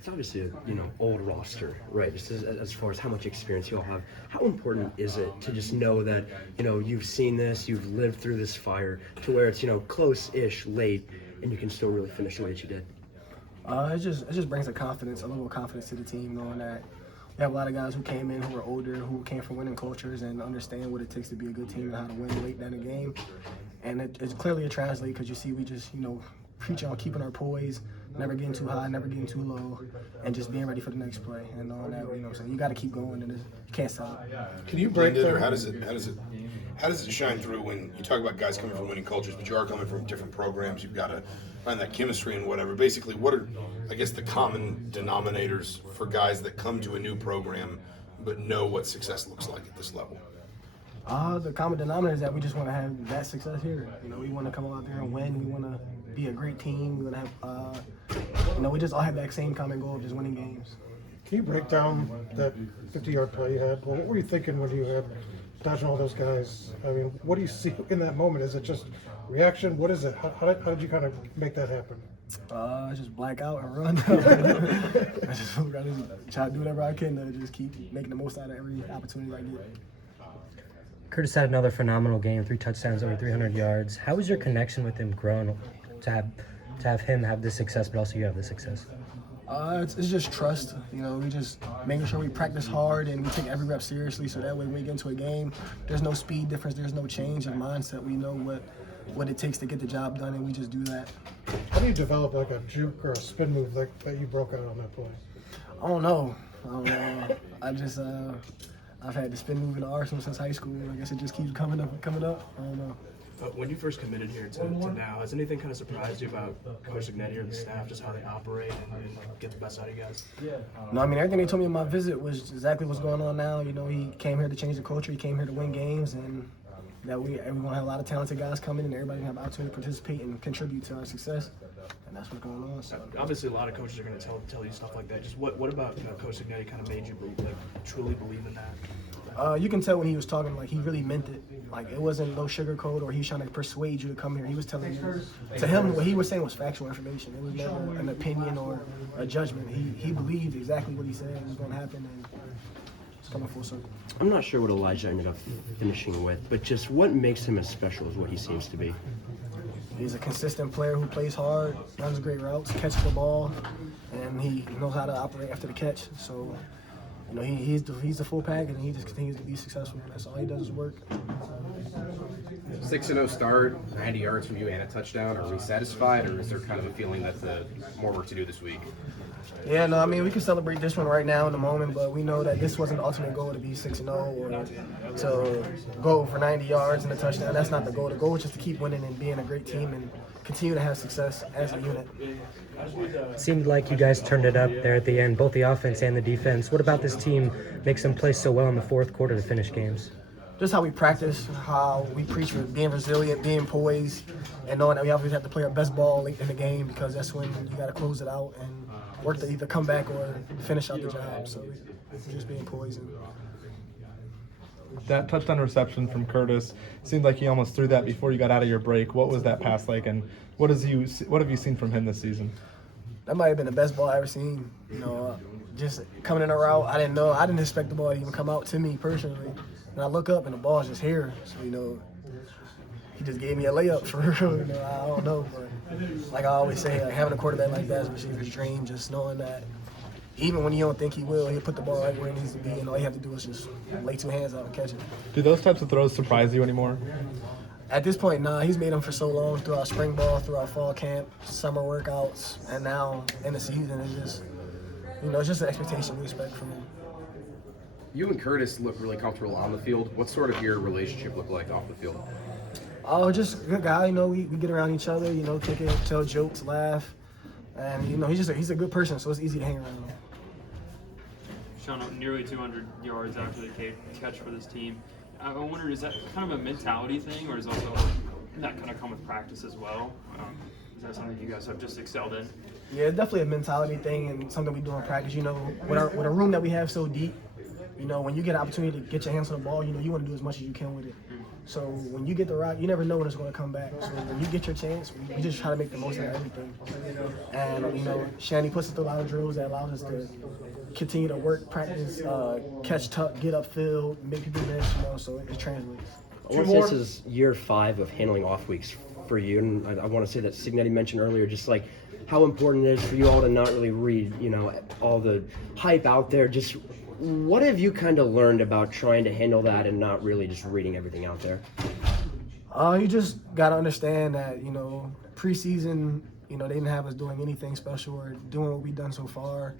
It's obviously a old roster, right? Just as far as how much experience you all have. How important is it to just know that you've seen this, you've lived through this fire, to where it's close-ish, late, and you can still really finish the way that you did? It just brings a level of confidence to the team, knowing that we have a lot of guys who came in who are older, who came from winning cultures and understand what it takes to be a good team and how to win late down the game. And it's clearly a translate because you see we just preach on keeping our poise, never getting too high, never getting too low, and just being ready for the next play. And knowing that, so you got to keep going, and you can't stop. Can you break it, or how does it shine through when you talk about guys coming from winning cultures, but you are coming from different programs? You've got to find that chemistry and whatever. Basically, what are, I guess, the common denominators for guys that come to a new program but know what success looks like at this level? The common denominator is that we just want to have that success here. We want to come out there and win. We want to be a great team. We want to have, we just all have that same common goal of just winning games. Can you break down that 50-yard play you had? Well, what were you thinking when you had dodging all those guys? I mean, what do you see in that moment? Is it just reaction? What is it? How did you kind of make that happen? I just black out and run. I just try to do whatever I can to just keep making the most out of every opportunity I get. Curtis had another phenomenal game, 3 touchdowns, over 300 yards. How has your connection with him grown to have him have this success, but also you have this success? It's just trust. We just making sure we practice hard and we take every rep seriously, so that way when we get into a game, there's no speed difference, there's no change in mindset. We know what it takes to get the job done, and we just do that. How do you develop like a juke or a spin move that you broke out on that play? I don't know. I've had the spin move in the arsenal since high school. I guess it just keeps coming up. I don't know. When you first committed here to now, has anything kind of surprised you about Coach Ignetti or the staff, just how they operate and get the best out of you guys? No, everything they told me in my visit was exactly what's going on now. He came here to change the culture. He came here to win games, and that we're going to have a lot of talented guys coming in, and everybody have an opportunity to participate and contribute to our success. And that's what's going on. So. Obviously, a lot of coaches are going to tell you stuff like that. Just what about Coach Ignetti kind of made you truly believe in that? You can tell when he was talking, he really meant it. It wasn't no sugarcoat or he's trying to persuade you to come here. He was telling you, to him, what he was saying was factual information. It was never an opinion or a judgment. He believed exactly what he said was going to happen, and it's coming full circle. I'm not sure what Elijah ended up finishing with, but just what makes him as special as what he seems to be. He's a consistent player who plays hard, runs great routes, catches the ball, and he knows how to operate after the catch. So, he's the full package, and he just continues to be successful. That's all he does is work. 6-0 start, 90 yards from you and a touchdown. Are we satisfied, or is there kind of a feeling that more work to do this week? Yeah, no, we can celebrate this one right now in the moment, but we know that this wasn't the ultimate goal to be 6-0 or to go for 90 yards and a touchdown. That's not the goal. The goal is just to keep winning and being a great team and continue to have success as a unit. It seemed like you guys turned it up there at the end, both the offense and the defense. What about this team makes them play so well in the fourth quarter to finish games? Just how we practice, how we preach for being resilient, being poised, and knowing that we always have to play our best ball late in the game because that's when you got to close it out and work to either come back or finish out the job. So just being poised. That touchdown reception from Curtis seemed like he almost threw that before you got out of your break. What was that pass like, and what have you seen from him this season? That might have been the best ball I ever seen. Just coming in a route, I didn't expect the ball to even come out to me personally. And I look up and the ball's just here. So, he just gave me a layup for real. I don't know. But like I always say, having a quarterback like that is a receiver's dream, just knowing that even when you don't think he will, he'll put the ball right where it needs to be, and all you have to do is just lay 2 hands out and catch it. Do those types of throws surprise you anymore? At this point, nah. He's made them for so long, through our spring ball, through our fall camp, summer workouts, and now in the season. It's just, it's just an expectation we expect from him. You and Curtis look really comfortable on the field. What sort of your relationship look like off the field? Oh, just a good guy. We get around each other, kick it, tell jokes, laugh. And, he's a good person, so it's easy to hang around. Sean, nearly 200 yards after the catch for this team. I wonder, is that kind of a mentality thing, or is also that kind of come with practice as well? Is that something you guys have just excelled in? Yeah, it's definitely a mentality thing and something we do in practice. With a room that we have so deep, You know, when you get an opportunity to get your hands on the ball, you know, you want to do as much as you can with it. So when you get the rock, you never know when it's going to come back. So when you get your chance, you just try to make the most of everything. And, you know, Shanny puts us through a lot of drills that allows us to continue to work, practice, catch, tuck, get upfield, make people miss, you know, so it translates. I want to say this is year 5 of handling off weeks for you, and I want to say that Signetti mentioned earlier, just like how important it is for you all to not really read, you know, all the hype out there. Just what have you kind of learned about trying to handle that and not really just reading everything out there? You just got to understand that, you know, preseason, you know, they didn't have us doing anything special or doing what we've done so far.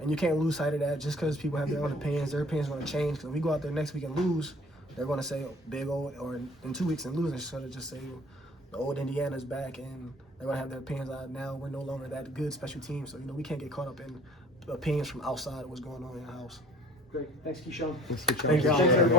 And you can't lose sight of that just because people have their own opinions. Their opinions are going to change. Because if we go out there next week and lose, they're going to say, oh, big old, or in 2 weeks and lose, instead of just say, oh, the old Indiana's back, and they're going to have their opinions out. Now we're no longer that good special team. So, you know, we can't get caught up in opinions from outside of what's going on in the house. Great. Thanks, Keyshawn. Thanks, Keyshawn. Thank you. Thanks, everybody.